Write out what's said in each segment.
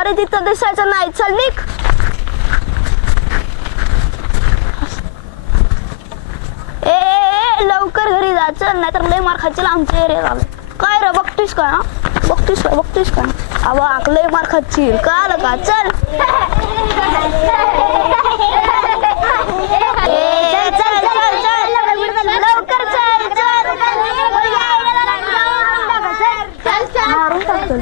परत इथं दिसायचं नाही. चल निघ. ए, ए ए, लवकर घरी जा. चल नाहीतर लय मार खायची आमच्या एरिया काय रे बघतोस का? बघतोस का बघतोस का? अबा लय मार खाची का आलं का? चल. ए, चल, चल, चल, चल. लवकर चल, चल. मारून टाकतो.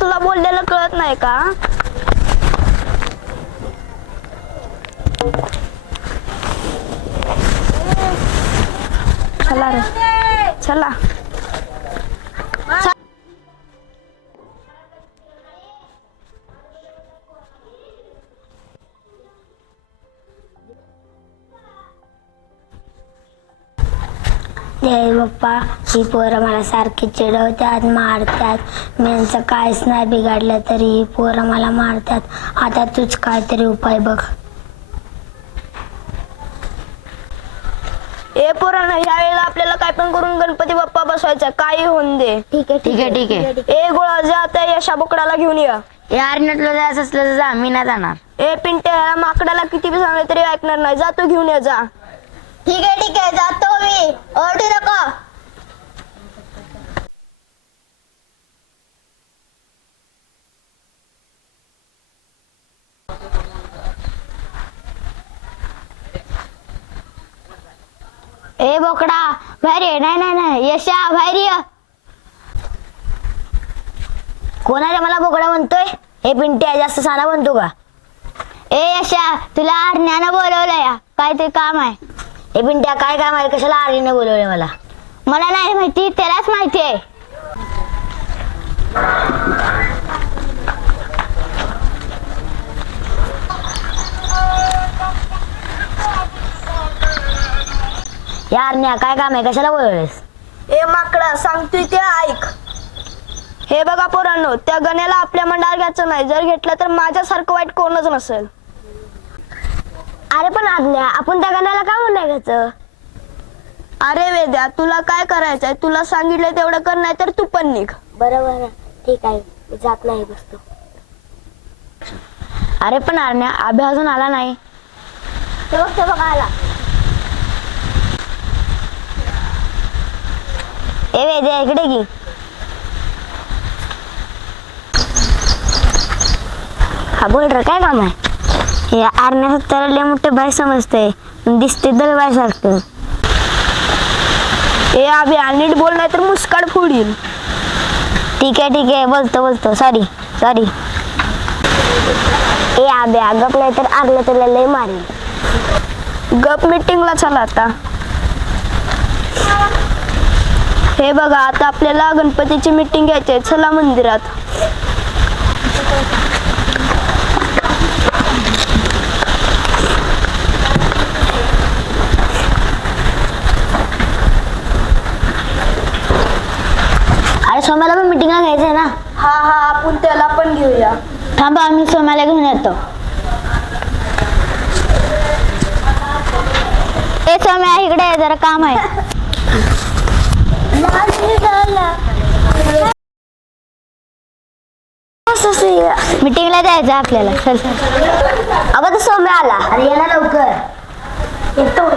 तुला बोललेलं कळत नाही का? चला रे. चला. जय बाप्पा ही पोरं मला सारखी चिडवतात मारतात. मी यांचं काहीच नाही बिघडलं तरी ही पोरं मला मारतात. आता तूच काहीतरी उपाय बघ. ए पोरांनो ह्या वेळेला आपल्याला काय पण करून गणपती बाप्पा बसवायचा काही होऊन दे. ठीक आहे ठीक आहे ठीक आहे ए गोळा जा त्या यशा बोकडाला घेऊन ये. यार नटलं जायचं असलं तर जा मी नाही जाणार. ए पिंटे ह्या माकडाला किती बी सांगलं तरी ऐकणार नाही. जा तू घेऊन ये जा. ठीक आहे ठीक आहे जातो मी. ओरडू नको. ए बोकडा बाहेर ये. नाही नाही नाही. यशा बाहेर ये. कोण आहे रे मला बोकडा म्हणतोय? हे पिंट्या जास्त साना म्हणतो का? ए यशा तुला आरण्यानं बोलवलं या काय ते काम आहे? हे पिंट्या काय काम आहे? कशाला आरण्यानं बोलवलं मला? मला नाही माहिती त्यालाच माहिती आहे. या आरण्या काय काम आहे? कशाला बोलवलेस ए माकडा सांगतोय ते ऐक. हे बघा पोरांनो त्या गण्याला आपल्या मंडळात घ्यायचं नाही. जर घेतलं तर माझ्यासारखं वाईट कोणच नसेल. अरे पण आज्ञा आपण त्या गाण्याला का म्हणून नाही घ्यायचं? अरे वेद्या तुला काय करायचंय? तुला सांगितलं तेवढं कर नाही तर तू पण निघ. बरोबर ठीक आहे. मी जात नाही बसतो. अरे पण आरण्या अभि अजून आला नाही. ते बघ ते बघ आला. ए वेद्या इकडे की हा बोल रे काय काम आहे? हे आरण्या त्याला लय मोठे बाय समजते दिसते दल बाय सारखं. ए अभि नीट बोल नाही तर मुस्काड फोडील ठीक आहे ठीक आहे. बोलतो बोलतो. सॉरी सॉरी ए आब्या गप नाही तर आरलं तुला लय मारेल गप मीटिंगला चला आता. हे बघा आता आपल्याला गणपतीची मीटिंग घ्यायची आहे. चला मंदिरात. अरे सोम्याला पण मिटिंगला घ्यायचं आहे ना? हा हा आपण त्याला पण घेऊया. थांबा आम्ही सोम्याला घेऊन येतो. ए सोम्या इकडे ये, जरा काम आहे. मीटिंगला जायचं आपल्याला. चल. अगं तर सोम्या आला. अरे ये ना लवकर. येतो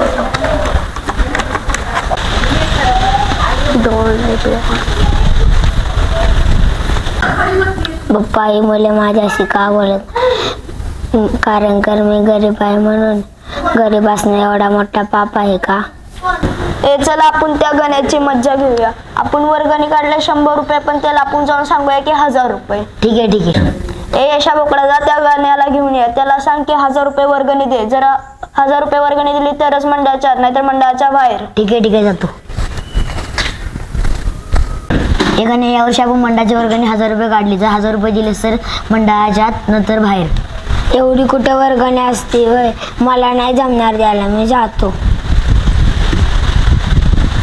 बाप्पा आई मुले माझ्याशी का बोलत? कारण कर मी गरीब आहे म्हणून. गरीब असणं एवढा मोठा पाप आहे का? ए चला आपण त्या गण्याची मज्जा घेऊया. आपण वर्गणी काढल्या शंभर रुपये पण त्याला आपण जाऊन सांगूया की हजार रुपये. ठीक आहे ठीक आहे. ए यशा बोकडा जा त्या गाण्याला घेऊन ये. त्याला सांग की हजार रुपये वर्गणी दे. जर हजार रुपये वर्गणी दिली तरच मंडळाच्या आत, नाहीतर मंडळाच्या बाहेर. ठीक आहे ठीक आहे जातो. एकाने यावर्षी आपण मंडळाच्या वर्गाने हजार रुपये काढली. जर हजार रुपये दिले तर मंडळाच्या आत नंतर बाहेर. एवढी कुठे वर्गणी असते होय? मला नाही जमणार द्यायला मी जातो.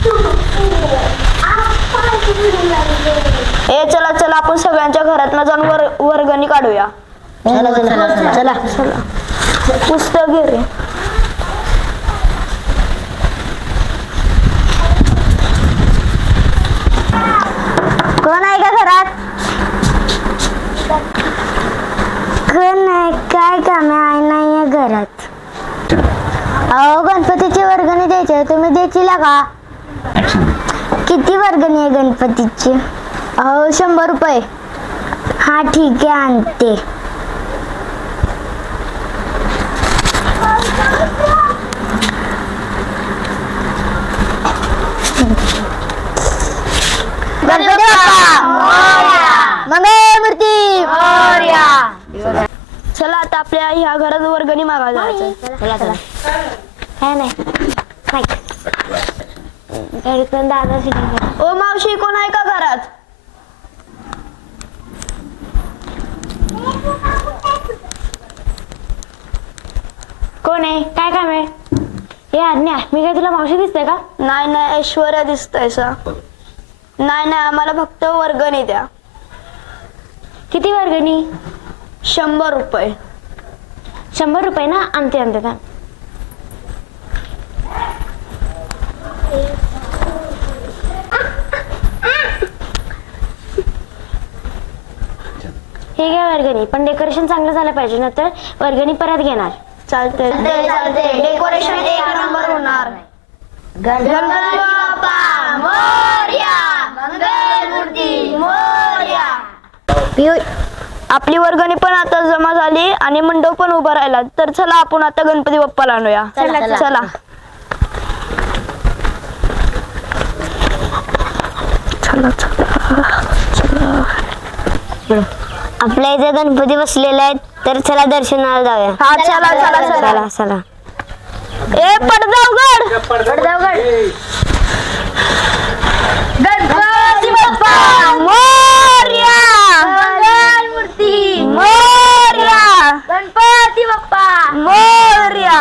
ए चला चला आपण सगळ्यांच्या घरात जाऊन वर वर्गणी काढूया. चला पुस्तक घे रे. कोण आहे का घरात? कोण आहे? काय काम आहे? नाही घरात. अहो गणपतीची वर्गणी द्यायची तुम्ही द्यायची का? किती वर्गणी आहे गणपतीची? अहो शंभर रुपये. हा ठीक आहे आणते. मूर्ती! चला आता आपल्या ह्या घरात वर्गणी मागायला जायचं चला चला. काय नाही. घरी पण दादा ओ मावशी कोण आहे का घरात? कोण आहे? काय काम आहे? हे आज्ञा मी काय तुला मावशी दिसते का? नाही नाही ऐश्वर्या दिसतंय सा. नाही नाही आम्हाला फक्त वर्गणी द्या. किती वर्गणी? शंभर रुपये. शंभर रुपये ना? आणते आणते थांब. हे घ्या वर्गणी. पण डेकोरेशन चांगलं झालं पाहिजे ना तर वर्गणी परत घेणार. चालते चालते डेकोरेशन एक नंबर होणार. गणपती बाप्पा मोरया. मंगलमूर्ती मोरया. आपली वर्गणी पण आता जमा झाली आणि मंडप पण उभा राहिला. तर चला आपण आता गणपती बाप्पाला आणूया. चला, चला. चला. चला. चला आपल्या इथे गणपती बसलेले आहेत तर चला दर्शनाला जाऊया. हा चला चला चला. चला चला. ए पडदा उघड गणपती बाप्पा! मोरया! मोरया! गणपती बाप्पा! मोरया!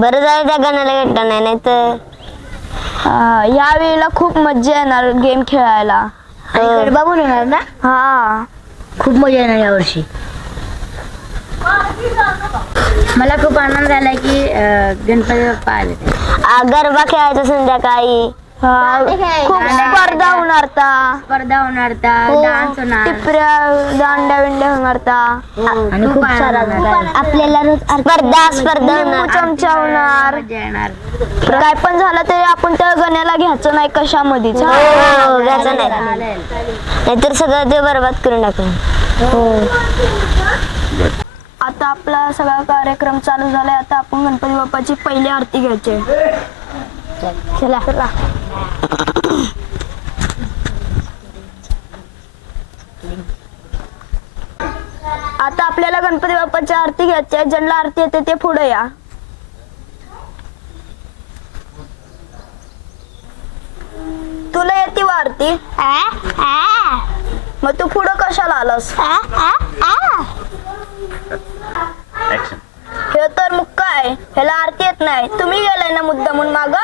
बरं झालं त्या गाण्याला भेटलं नाही नाही तर ह्या वेळेला खूप मज्जा येणार गेम खेळायला. गरबा बनवणार ना? हा. खूप मजा येणार यावर्षी. मला खूप आनंद झाला की गणपती बाप्पा आले. गरबा खेळायचा संध्याकाळी. खूप स्पर्धा होणार ता. स्पर्धा होणार हो. डान्स होणार. टिपऱ्या दांड्या बिंड्या होणार ता. आणि खूप सारा आपल्याला रोज स्पर्धा स्पर्धा होणार. चमचा होणार. काय पण झालं तरी आपण त्या गण्याला घ्यायचं नाही कशामध्येच हा? हो, घ्यायचं नाही. नाहीतर सगळं ते बरबाद करून टाकून आता आपला सगळा कार्यक्रम चालू झालाय. आता आपण गणपती बाप्पाची पहिली आरती घ्यायची चला. आता आपल्याला गणपती बाप्पाची आरती घ्यायची आहे. ज्यांना आरती येते ते पुढे या. तुला येते वा आरती? मग तू पुढं कशाला आलास? हे तर मुक्का आहे. ह्याला आरती येत नाही. तुम्ही गेलाय ना मुद्दा म्हणून माग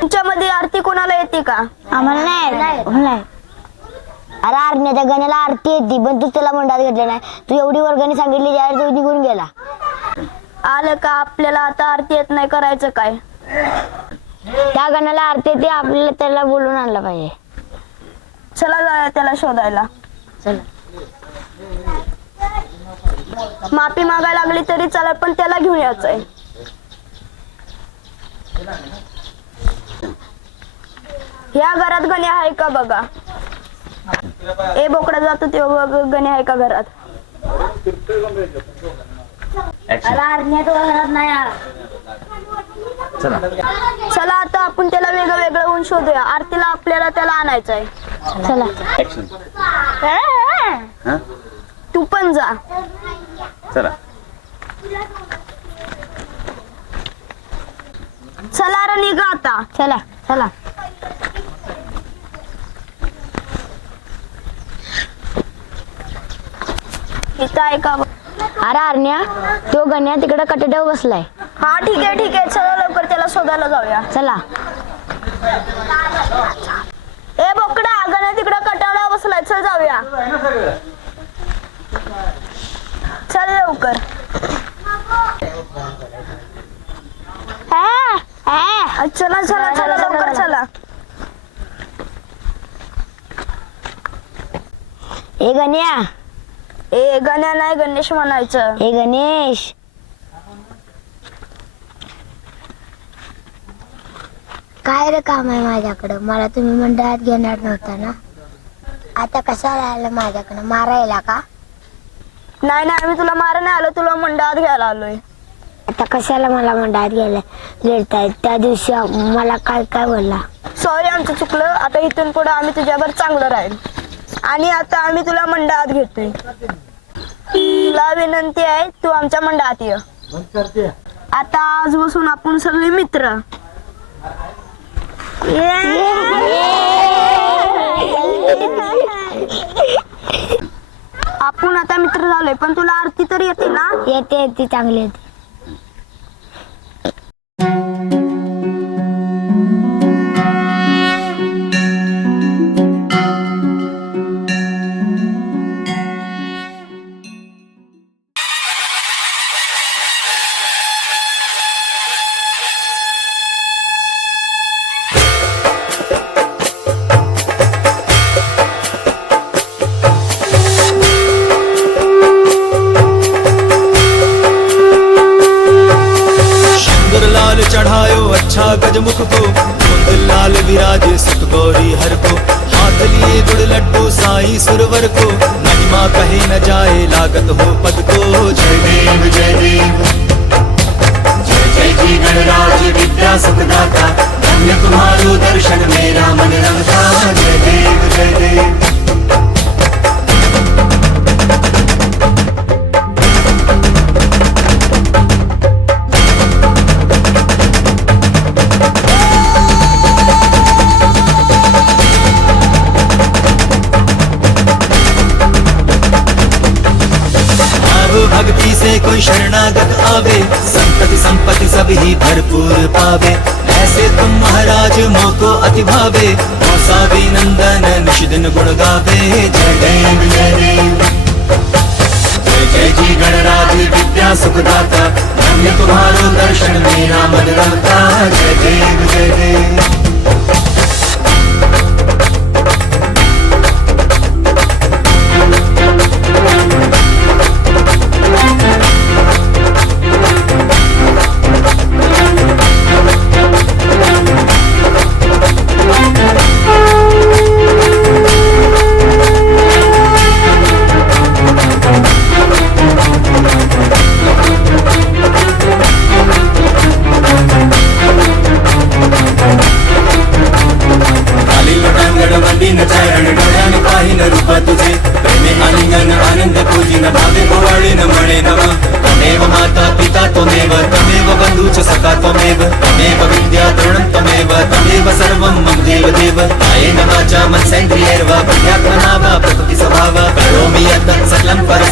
तुमच्यामध्ये आरती कोणाला येते का आम्हाला नाही नाही अरे आरण्याच्या गाण्याला आरती येते पण तू त्याला मंडात घेतले नाही. तू एवढी वर्गणी सांगितली त्यावेळी तो निघून गेला. आलं का आपल्याला आता आरती येत नाही करायचं काय? त्या गाण्याला आरती येते आपल्याला त्याला बोलून आणलं पाहिजे. चला जाऊया त्याला शोधायला. चला. माफी मागायला लागली तरी चालेल पण त्याला घेऊन यायचंय. या घरात गणे आहे का बघा? ए बोकडा जातो ते गणे आहे का घरात? चला. आता आपण त्याला वेगळं वेगळं होऊन शोधूया. आरतीला आपल्याला त्याला आणायचं आहे. चला. तू पण जा. चला. चला रे निघा आता. चला चला. इथं आहे का? बघ. अरे आरण्या तो गण्या तिकडे कटेटावर बसलाय. हा ठीक आहे ठीक आहे. चला लवकर त्याला शोधायला जाऊया. चला. ए बोकडा गण्या तिकडं कटाळा बसलाय. चल जाऊया. लवकर. चला चला चला लवकर चला. ए गण्या. ए गण्या नाही गणेश म्हणायचं. ए गणेश. काय रे काम आहे माझ्याकडं? मला तुम्ही मंडळात घेणार नव्हता ना? आता कशाला आलं माझ्याकडं? मारायला का? नाही नाही आम्ही तुला मारा नाही आलो तुला मंडळात घ्यायला आलोय. आता कशाला मला मंडळात गेलं लेडतायत त्या दिवशी मला काय काय बोलला? सॉरी आमचं चुकलं. आता इथून पुढे आम्ही तुझ्यावर चांगलं राहील. आणि आता आम्ही तुला मंडळात घेतोय. तुला विनंती आहे तू आमच्या मंडळात ये. आता आज बसून आपण सगळे मित्र. आपण आता मित्र झालोय पण तुला आरती तर येते ना? येते येते चांगली येते. छा गजमुख को कुंद लाल विराजे सुख गौरी हर को। हाथ लिए गुड़ लड्डू साई सुरवर को। महिमा कहे न जाए लागत हो पद को। जय देव जय देव। जय जय जी गणराज विद्या सुखदाता धन्य तुम्हारो दर्शन मेरा मन रमता जय देव जय देव। जय गणराजी विद्या सुखदाता। धन्य तुम्हारो दर्शन मेरा मन जय देव जय देव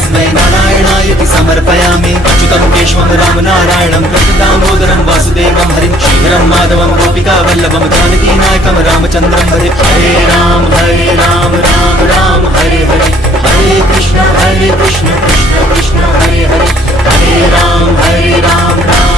तस्मै नारायणाय समर्पयामि। अच्युतं रामनारायणं नारायणं प्रकृतामोदरं वासुदेवं हरिं श्रीहरं माधवं गोपिका जानकीनायकं रामचन्द्रं हरि हरे राम हरे राम राम राम हरे हरे। हरे कृष्ण हरे कृष्ण कृष्ण कृष्ण हरे हरे। हरे राम हरे राम राम।